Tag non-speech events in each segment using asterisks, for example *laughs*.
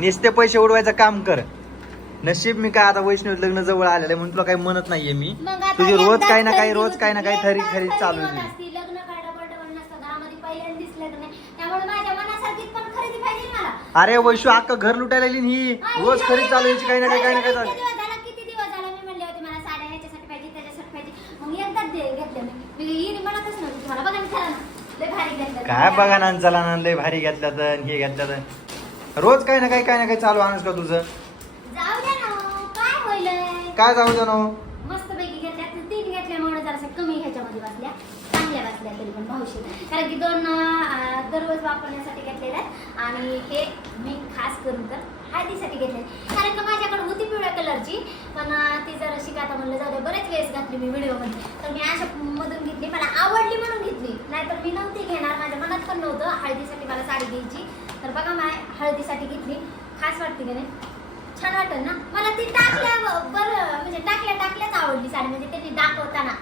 नुसते पैसे उडवायचं काम कर. नशीब मी काय आता वैष्णव लग्न जवळ आलेलं आहे म्हणून तुला काही म्हणत नाहीये मी. मग आता तुझी रोज काही ना काही रोज. काही ना काही खरी खरेदी चालू होत. लग्न कार्ड बर्ड पण नसतं घरामध्ये पहिल्यांदाच लग्न आहे. त्यामुळे माझ्या मनासारखीच पण खरेदी पाहिजे मला. अरे वैशू अख्खं घर लुटायला आणि ही. रोज खरेदी चालू यायची काही ना काही काही ना काही चालू किती दिवस झाला किती दिवस झाला मी म्हणले होते मला साड्या ह्याच्यासाठी पाहिजे त्याच्यासाठी पाहिजे. मग एकदाच दे- घेतल्या मी. मी हिने म्हणतच नव्हती. तुम्हाला बघा मी खरं ना. लय भारी घेतलं काय बघा ना चला ना लय भारी घेतल्यात आणि हे घेतल्यात रोज काही ना काही काही ना काही चालू आणस का तुझं? जाऊ द्या ना काय होईल काय जाऊ दे ना मस्त पैकी घेतल्या तीन घेतल्यामुळे कमी ह्याच्यामध्ये बसल्या. चांगल्या बसल्या तरी पण भाऊशी कारण की दोन अं, दररोज वापरण्यासाठी घेतलेल्या आहेत. आणि हे मी खास करून तर हळदीसाठी घेतले कारण का माझ्याकडे होती पिवळ्या कलरची पण अं, ती जरा शिकायला म्हणलं जाऊ दे बरेच वेळेस घातली मी व्हिडिओमध्ये. तर मी अशा मधून घेतली मला आवडली म्हणून घेतली. नाहीतर मी नव्हती घेणार माझ्या मनात पण नव्हतं हळदीसाठी मला साडी घ्यायची. तर बघा माय हळदीसाठी घेतली. खास वाटते का नाही? छान वाटेल ना? मला ती टाकल्या बरं म्हणजे टाकल्या टाकल्याच आवडली साडी. म्हणजे त्यांनी दाखवताना.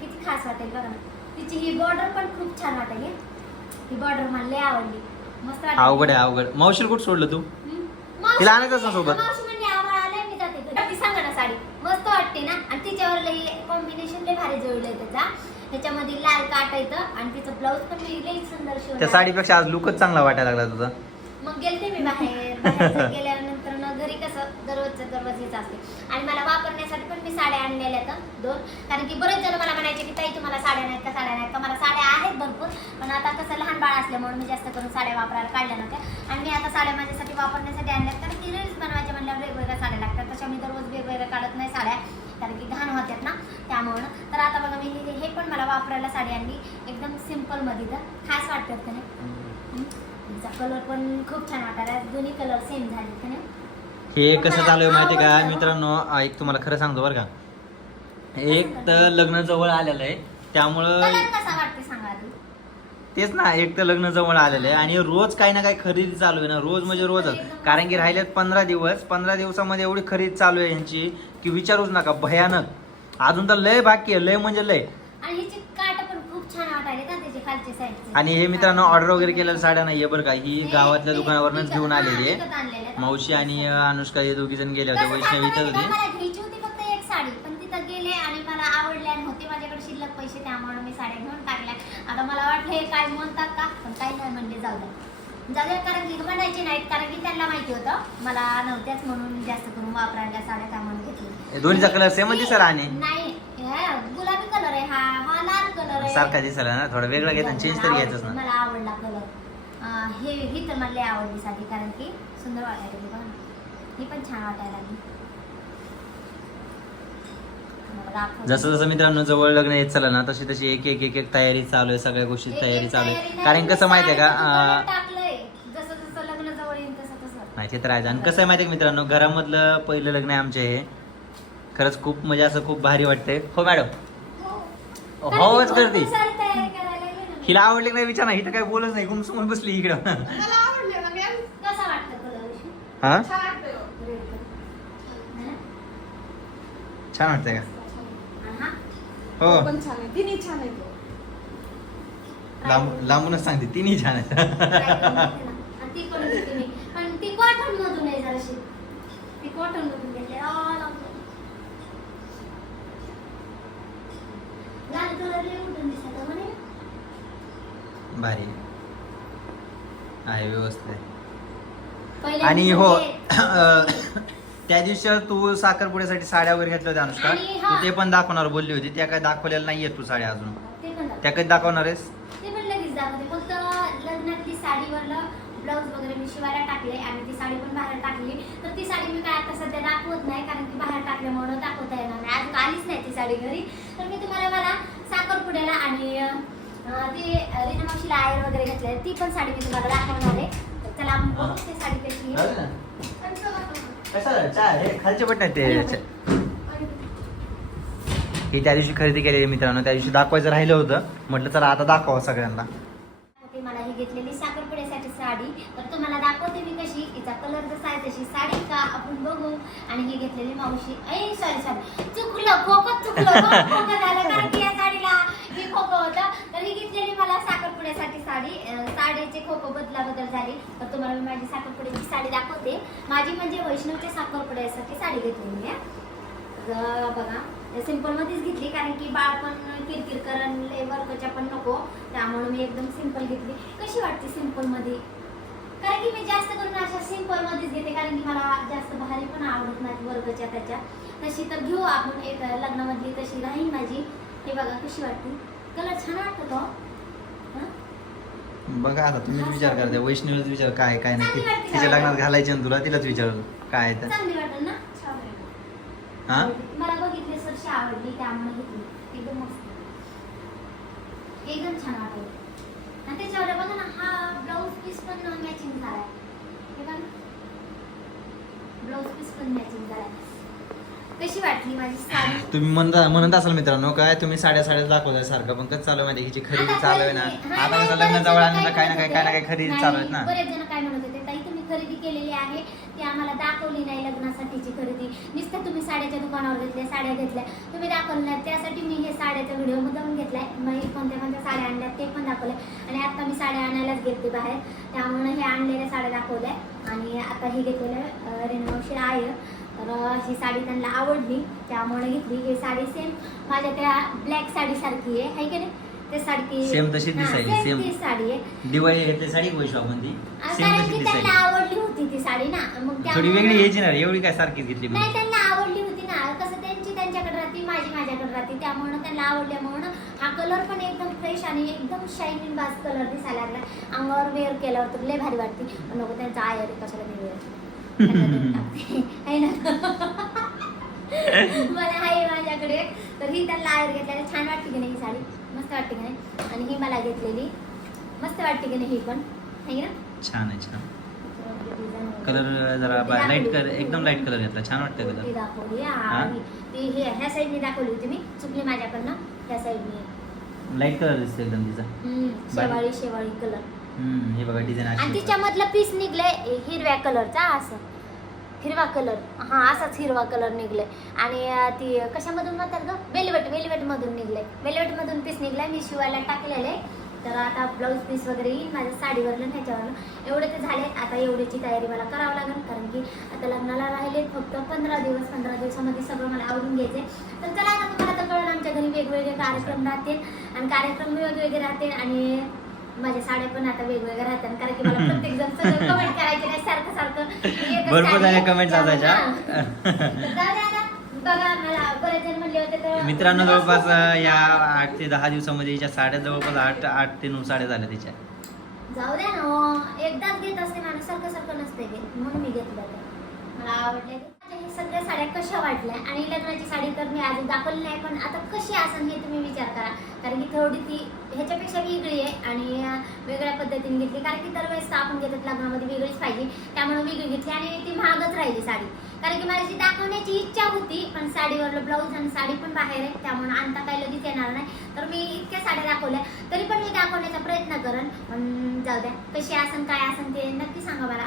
किती खास वाटेल बघा ना. तिची ही बॉर्डर पण खूप छान वाटेल हे. बॉर्डर मला लय आवडली. मस्त अवघड आहे अवघड. मावशील कुठं सोडलं तू? तिला ना म्हणली- सोबत? मावशी आलंय मी जाते. ती सांगा ना साडी. मस्त वाटते ना? आणि तिच्यावर लई कॉम्बिनेशन लय भारी जुळलंय त्याचा त्याच्यामध्ये लाल काट येतं आणि तिचं ब्लाऊज पण लई लई सुंदर शिवलं त्या साडीपेक्षा आज लुकच चांगला वाटायला लागला तुझा. मग गेलते मी बाहेर. बाहेर गेल्यानंतर ना घरी कसं दररोजचं दररोज हेच असते. आणि मला वापरण्यासाठी पण मी साड्या आणलेल्या तर दोन. कारण की बरेच जण मला म्हणायचे की ताई तुम्हाला साड्या नाहीत का? साड्या नाहीत का? मला साड्या आहेत भरपूर पण आता कसं लहान बाळ असल्यामुळे मी जास्त करून साड्या वापरायला काढल्या नव्हत्या. आणि मी आता साड्या माझ्यासाठी वापरण्यासाठी आणल्या कारण की रील्स बनवायच्या म्हणल्यावर वेगवेगळ्या साड्या लागतात तशा मी दररोज वेगवेगळ्या काढत नाही साड्या कारण की घाण होत्यात ना त्यामुळं तर आता बघा मी हे- हे वापरायला साडी आणली एकदम सिम्पलमध्ये तर खास वाटतात का नाही? तिचा कलर पण खूप छान वाटायला दोन्ही कलर सेम झाले का नाही? हे कसं चालू आहे माहिती का? मित्रांनो ऐक तुम्हाला खरं सांगतो बरं का. एक तर लग्न जवळ आलेलं आहे. त्यामुळं कलर कसा वाटते सांगा आधी. तेच ना एक तर लग्न जवळ आलेलं आहे. आणि रोज काही ना काही खरेदी चालू आहे ना. रोज म्हणजे रोजच. कारण की राहिलेत पंधरा दिवस. पंधरा दिवसामध्ये एवढी खरेदी चालू आहे यांची की विचारूच नका. भयानक. अजून तर लय बाकी आहे. लय म्हणजे लय आणि हिची काट पण खूप छान साईडचे आणि हे मित्रांनो ऑर्डर वगैरे केलेल्या साड्या नाहीये बरं का. ही गावातल्या दुकानावरनच घेऊन आलेली आहे. मावशी आणि अनुष्का हे दोघी जण गेल्या होत्या वैष्णवी इथं होती. मला घ्यायची होती फक्त एक साडी. पण तिथं गेले आणि मला आवडले आणि होते माझ्याकडे शिल्लक पैसे त्यामुळे मी साड्या घेऊन टाकल्या. आता मला वाटलं हे काय म्हणतात का? पण काही नाही म्हणले जाऊ द्या. जाऊ द्या कारण की म्हणायचे नाहीत कारण की त्यांना माहिती होतं. मला नव्हत्याच म्हणून जास्त करून वापरायला साड्या त्यामुळे घेतली दोन्हीचा कलर सेमच दिसायला आणि? नाही हे गुलाबी कलर आहे हा हा लाल कलर आहे सारखा दिसायला ना थोडा वेगळा घेता चेंज तरी घ्यायचंच ना. मला आवडला कलर हे ही तर मला लय आवडली कारण की सुंदर वाटायला बघा. ही पण छान वाटायला लागली. जसं जसं मित्रांनो जवळ लग्न येत चला ना तशी तशी एक एक एक एक तयारी चालू आहे सगळ्या गोष्टी तयारी चालू आहे. कारण कसं का येईल तसं तसं. नाही ते तर आहे. आणि कसं आहे माहिती आहे का मित्रांनो घरामधलं पहिलं लग्न आहे आमचे हे. खरंच खूप म्हणजे असं खूप भारी वाटतंय. हो मॅडम. होच करते. हिला आवडली का नाही विचार ना हिथं काही बोलच नाही गुमसुमून बसली इकडं. मला आवडले ना मॅम कसा वाटतं कलर हा? छान वाटतंय का? हो. लांब लांबूनच सांगते तिन्ही छान आहेत. ती कॉटन मधून आहे जराशी ती कॉटन मधून घेतली आ, लावतो. लाल कलर लय उठून दिसत होता म्हणे भारी. आहे व्यवस्थित. आहे आणि हो म्हणजे- *coughs* त्या दिवशी तू साखरपुड्यासाठी साड्या वगैरे घेतल्या होत्या अनुष्का. तू ते पण दाखवणार बोलली होती. त्या काय दाखवलेल्या नाहीये तू साड्या अजून. त्या कधी दाखवणार आहेस? ब्लाऊज वगैरे मी शिवायला टाकले आणि ती साडी पण बाहेर टाकली. तर ती साडी मी काय आता सध्या दाखवत नाही कारण की बाहेर टाकल्यामुळं दाखवता येणार नाही. अजून आलीच नाही ती साडी घरी. तर मी तुम्हाला मला साखरपुड्याला आणि ती रीना मावशीला आयर वगैरे घेतले ती पण साडी मी तुम्हाला दाखवणार आहे. चला आपण बघू ती साडी कशी आहे. खालचे बटन आहेत ते. ही त्या दिवशी खरेदी केलेली मित्रांनो त्या दिवशी दाखवायचं राहिलं होतं. म्हटलं चला आता दाखवा सगळ्यांना. दाखवते मला ही घेतलेली साखरपुड्यासाठी साडी. तर तुम्हाला दाखवते मी कशी. तिचा कलर जसा आहे तशी साडी का आपण बघू. आणि ही घेतलेली मावशी. ऐ सॉरी सॉरी चुकलं खोकत चुकलं. बरं, खोकं झालं कारण की या साडीला ही खोकं होतं तर ही घेतलेली मला साखरपुड्यासाठी साडी साडीचे खोप बदलाबदल झाली. तर तुम्हाला मी माझी साखरपुड्याची साडी दाखवते. माझी म्हणजे वैष्णवच्या साखरपुड्यासाठी साडी घेतली आहे बघा सिम्पलमध्येच घेतली कारण की बाळ पण किरकिर करण वर्कच्या पण नको. त्यामुळे मी एकदम सिंपल घेतली. कशी वाटते सिम्पलमध्ये कारण की मी जास्त करून अशा सिम्पलमध्येच घेते कारण की मला जास्त भारी पण आवडत नाही वर्गच्या त्याच्या. तशी तर घेऊ आपण एक लग्नामधली तशी राहील माझी. हे बघा कशी वाटते. कलर छान वाटतो तो. बघा आता तुम्हीच विचार करते वैष्णवीलाच विचार काय काय नाही. ती- तिच्या? लग्नात घालायचे ना तुला तिलाच विचार काय तर चांगली वाटेल ना? छान आहे हा? आवडली. मला बघितली सरशी आवडली त्यामुळे घेतली. एकदम मस्त. एकदम छान वाटलं. आणि त्याच्यावर बघा ना हा ब्लाऊज पीस पण मॅचिंग झालाय. हे बघा ब्लाऊज पीस पण मॅचिंग झालाय. कशी वाटली माझी साडी? तुम्ही म्हणता म्हणत असाल मित्रांनो काय तुम्ही साड्या साड्या दाखवताय सारखं पण कसं चालू माहिती हिची खरेदी चालू आहे ना. आता कसं लग्न जवळ आलं काय ना काय ना काय? खरेदी चालू आहेत ना. बरेच जण काय म्हणत होते ताई तुम्ही खरेदी केलेली आहे ती आम्हाला दाखवली नाही लग्नासाठीची खरेदी. नुसतं तुम्ही साड्याच्या दुकानावर घेतल्या साड्या घेतल्या. तुम्ही दाखवलं नाही त्यासाठी मी हे साड्याचा व्हिडिओ मुद्दाम घेतलाय. मग कोणत्या कोणत्या साड्या आणल्या ते पण दाखवले आणि आता मी साड्या आणायलाच घेतली बाहेर. त्यामुळे हे आणलेल्या साड्या दाखवल्या. आणि आता हे घेतलेलं रेणुवशी आहे. तर ही साडी त्यांना आवडली त्यामुळे घेतली. ही साडी सेम माझ्या त्या ब्लॅक साडी सारखी आहे हाय की नाही? ते सारखी Same तशीच हा, same same. ती साडी आहे. दिवाळी घेतली साडी वैशू आपण ती आणि सेम कारण तशी की त्यांना दिसायली आवडली होती ती साडी ना. मग थोडी त्यामुळे- वेगळी यायची ना रे, एवढी काय सारखीच घेतली नाही त्यांना आवडली होती ना. कसं त्यांची त्यांच्याकडे राहते माझी माझ्याकडे राहते. त्यामुळे त्यांना आवडल्यामुळे हा कलर पण एकदम फ्रेश आणि एकदम शायनिंग बाज कलर दिसायला लागला. अंगावर वेअर केल्यावर तर लय भारी वाटते. पण नको त्यांचा आयर कशाला मी ना मला आहे माझ्याकडे. तर ही त्यांना आयर घेतल्याने छान वाटते की नाही ही साडी. मस्त वाटते की नाही. आणि ही मला घेतलेली. मस्त वाटते की नाही ही पण. है ना? छान आहे छान. कलर जरा लाइट कलर एकदम लाइट कलर घेतला. छान वाटतं ती कलर दाखवली? आणि ती हे ह्या साईडने दाखवली होती मी. चुकली माझ्याकडनं. ह्या साईडने लाइट कलर दिसतो एकदम तिचा. शेवाळी शेवाळी कलर हम्म, हे बघा डिझाईन आणि अशी तिच्यामधलं पीस निघलंय हिरव्या कलरचा असं. हिरवा कलर हा असाच हिरवा कलर निघलाय. आणि अं, ती कशामधून म्हणतात ग? वेलवेट वेलवेट मधून निघलंय. वेलवेट मधून पीस निघलाय मी शिवायला टाकलेलं आहे. तर आता ब्लाऊज पीस वगैरे येईल माझ्या साडीवरनं ह्याच्यावरनं एवढे ते झाले आता एवढ्याची तयारी मला करावं लागेल कारण की आता लग्नाला राहिले फक्त पंधरा दिवस पंधरा दिवसामध्ये सगळं मला आवडून घ्यायचे तर चला आता तुम्हाला तर कळलं आमच्या घरी वेगवेगळे कार्यक्रम राहतील. आणि कार्यक्रम वेगवेगळे राहतील आणि माझ्या साड्या पण आता वेगवेगळ्या राहतात कारण की मला *laughs* प्रत्येक जण सगळं कमेंट करायचे नाही सारखं सारखं. भरपूर त्यामुळे असायच्या. मला मित्रांनो जवळपास या आठ ते दहा दिवसामध्ये हिच्या साड्या जवळपास आठ आठ ते नऊ साड्या झाल्या तिच्या. जाऊ द्या ना. एकदाच घेत असते माणूस सारखं सारखं नसते घेत म्हणून मी घेतलं मला आवडले सगळ्या साड्या कशा वाटल्या? आणि लग्नाची साडी तर मी अजून दाखवली नाही पण आता कशी असेल हे तुम्ही विचार करा. कारण की थोडी ती ह्याच्यापेक्षा वेगळी आहे आणि वेगळ्या पद्धतीने घेतली. कारण की दरवेळेस आपण घेतात लग्नामध्ये वेगळीच पाहिजे. त्यामुळे वेगळी घेतली आणि ती महागच राहिली साडी. कारण की माझी दाखवण्याची इच्छा होती पण साडीवरलं ब्लाऊज आणि साडी पण बाहेर आहे. त्यामुळे आणता काही लगेच येणार नाही. तर मी इतक्या साड्या दाखवल्या. तरी पण मी दाखवण्याचा प्रयत्न करेन. पण जाऊ द्या. कशी असन काय असन ते नक्की सांगा मला.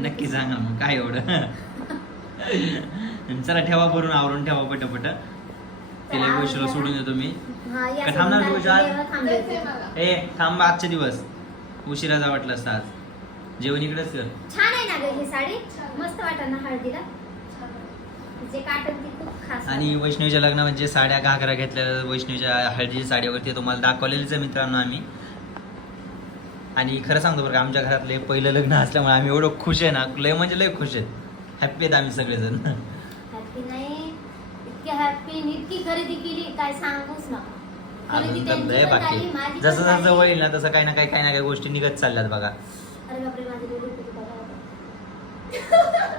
नक्की सांगा मग काय एवढं? *laughs* चला ठेवा भरून आवरून ठेवा पटपट. तिला चला, गोष्टीला सोडून देतो मी. हा, या का थांबणार तू आज? देवा थांबले ए थांब आजचे दिवस. उशिरा जा वाटलं असतं आज. जेवण इकडेच कर. छान आहे ना ग ही साडी. मस्त वाटत ना हळदीला. छान. आहे. जे काटन ती खूप खास आणि वैष्णवीच्या लग्नामध्ये साड्या घागरा घेतलेल्या वैष्णवीच्या हळदीची साडी वगैरे ते तुम्हाला दाखवलेलीच आहे मित्रांनो आम्ही. आणि खरं सांगतो बरं का आमच्या घरातले पहिलं लग्न असल्यामुळे आम्ही एवढं खुश आहे ना लय म्हणजे लय खुश आहेत. हॅप्पी आहेत आम्ही सगळेजण. हॅपी नाही. इतकी हॅपी इतकी खरेदी केली काय सांगूच ना खरेदी अजून तर त्यांची लय पण बाकी झाली, आहे. माझी पण जसं जसं. होईल ना तसं काही ना काही काही ना काही गोष्टी निघत चालल्यात बघा अरे बापरे माझी डोळी किती बघा आता.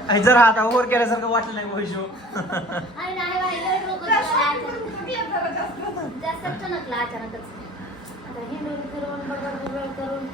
आणि जर आता ओव्हर केल्यासारखं वाटलं नाही वैशू अरे नाही बाई, लय डोकं प्रश्न दुखलं करून अचानक. टाकला जरा जास्त. अचानकच आता हे डोळी फिरवून बडबड बडबड करून